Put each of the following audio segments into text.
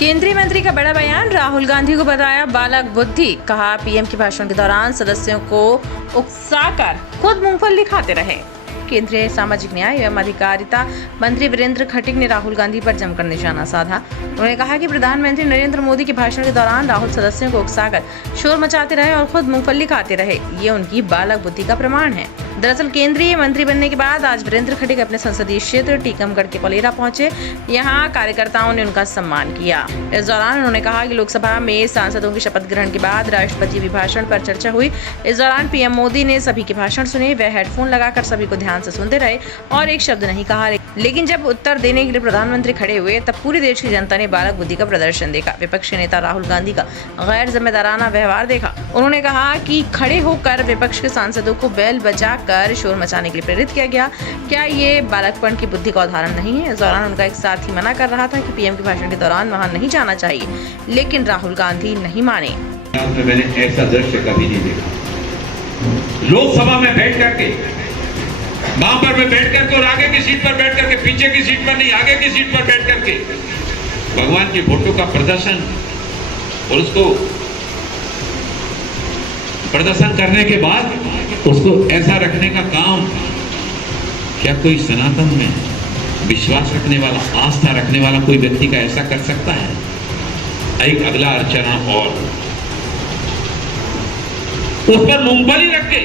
केंद्रीय मंत्री का बड़ा बयान, राहुल गांधी को बताया बालक बुद्धि। कहा पीएम के भाषण के दौरान सदस्यों को उकसाकर खुद मूंगफली खाते रहे। केंद्रीय सामाजिक न्याय एवं अधिकारिता मंत्री वीरेंद्र खटीक ने राहुल गांधी पर जमकर निशाना साधा। उन्होंने कहा कि प्रधानमंत्री नरेंद्र मोदी के भाषण के दौरान राहुल सदस्यों को उकसाकर शोर मचाते रहे और खुद मूंगफली खाते रहे। ये उनकी बालक बुद्धि का प्रमाण है। दरअसल केंद्रीय मंत्री बनने के बाद आज वीरेंद्र खटीक अपने संसदीय क्षेत्र टीकमगढ़ के पलेरा पहुंचे। यहां कार्यकर्ताओं ने उनका सम्मान किया। इस दौरान उन्होंने कहा कि लोकसभा में सांसदों के शपथ ग्रहण के बाद राष्ट्रपति अभिभाषण पर चर्चा हुई। इस दौरान पीएम मोदी ने सभी के भाषण सुने। वह हेडफोन लगाकर सभी को ध्यान से सुनते रहे और एक शब्द नहीं कहा। लेकिन जब उत्तर देने के लिए प्रधानमंत्री खड़े हुए तब पूरे देश की जनता ने बालक बुद्धि का प्रदर्शन देखा। विपक्ष के नेता राहुल गांधी का गैर जिम्मेदाराना व्यवहार देखा। उन्होंने कहा कि खड़े होकर विपक्ष के सांसदों को बैल बजाकर शोर मचाने के लिए प्रेरित किया गया। क्या ये बालकपन की बुद्धि का उदाहरण नहीं है? इस दौरान उनका एक साथी मना कर रहा था कि पीएम के भाषण के दौरान वहां नहीं जाना चाहिए, लेकिन राहुल गांधी नहीं माने। मैंने ऐसा दृश्य कभी नहीं देखा। लोकसभा में बैठ करके वहां पर मैं बैठ करके और आगे की सीट पर बैठ करके, पीछे की सीट पर नहीं आगे की सीट पर बैठ करके भगवान की फोटो का प्रदर्शन और उसको प्रदर्शन करने के बाद उसको ऐसा रखने का काम, क्या कोई सनातन में विश्वास रखने वाला, आस्था रखने वाला कोई व्यक्ति का ऐसा कर सकता है? एक अगला अर्चना और उस पर मूंगफली रख के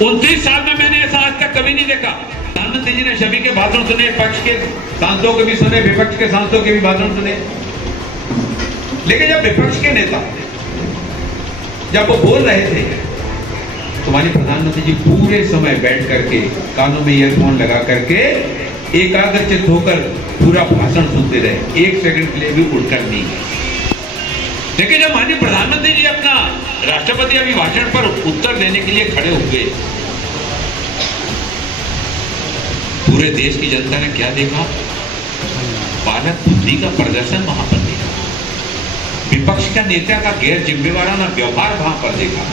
29 साल में मैंने ऐसा आज तक कभी नहीं देखा। प्रधानमंत्री जी ने सभी के भाषण सुने, पक्ष के सांसदों के भी सुने, विपक्ष के सांसदों के भी भाषण सुने। लेकिन जब विपक्ष के नेता जब वो बोल रहे थे तो माननीय प्रधानमंत्री जी पूरे समय बैठ करके कानों में ईयरफोन लगा करके एकाग्रचित्त होकर पूरा भाषण सुनते रहे, एक सेकंड के लिए भी उठकर नहीं गए। लेकिन जब माननीय प्रधानमंत्री जी अपना राष्ट्रपति अभिभाषण पर उत्तर देने के लिए खड़े हुए, पूरे देश की जनता ने क्या देखा? बालक बुद्धि का प्रदर्शन वहां पर देखा। विपक्ष का नेता का गैर जिम्मेवाराना व्यवहार वहां पर देखा।